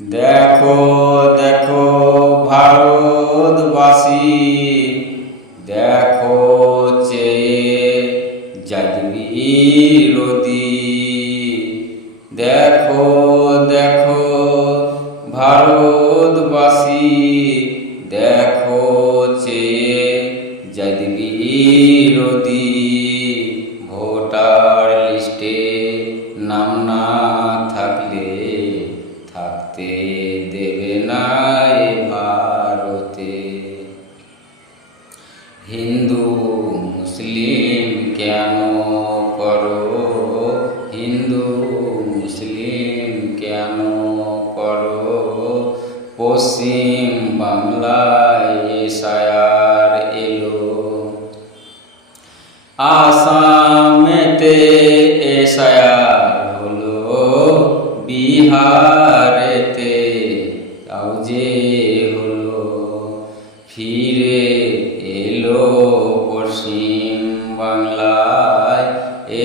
দেখো দেখো ভারতবাসী, দেখো চেয়ে জাগবিরোধী। দেখো দেখো ভারতবাসী, দেখো চেয়ে জাগবিরোধী। ভোটার লিস্টে নাম না থাকলে থাকতে দেবে না এ ভারতে। হিন্দু মুসলিম কেন করো, হিন্দু মুসলিম কেন করো, পশ্চিম বাংলায় এসআইআর এলো। আসামেতে এসআইআর হলো, বিহারেতে তাও যে হলো। ফিরে এলো পশ্চিম বাংলায়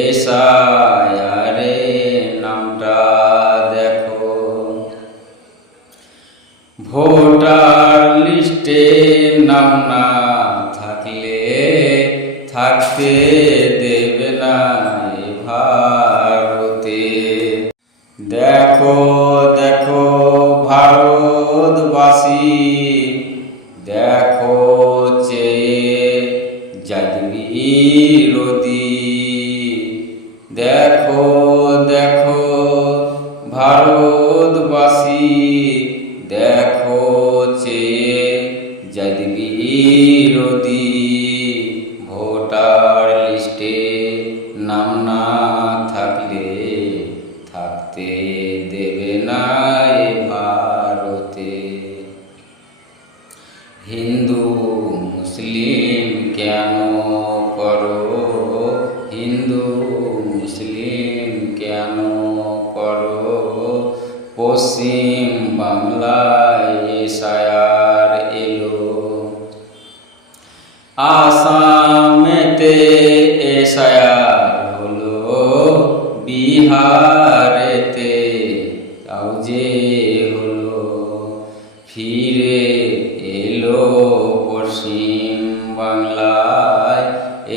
এসআইআরে নামটা দেখো। ভোটার লিস্টে নাম না থাকলে থাকতে দেবে না এ ভারতে। দেখো দেখো ভারতবাসী, দেখো চেয়ে জাগবিরোধী। দেখো দেখো ভারতবাসী, দেখো চেয়ে জাগবিরোধী। ভোটার লিস্টে নাম না থাকলে থাকতে দেবে না এ ভারতে। হিন্দু মুসলিম কেন করো, হিন্দু মুসলিম কেন করো, পশ্চিম বাংলায় এসআইআর এলো। আসামেতে এসআইআর হলো, বিহারেতে তাও যে হলো। ফিরে এলো পশ্চিম বাংলায়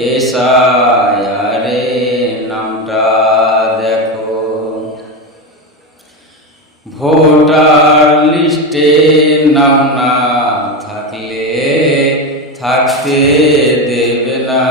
এসআইআরে নামটা দেখো। ভোটার লিস্টে নাম না থাকলে থাকতে দেবে না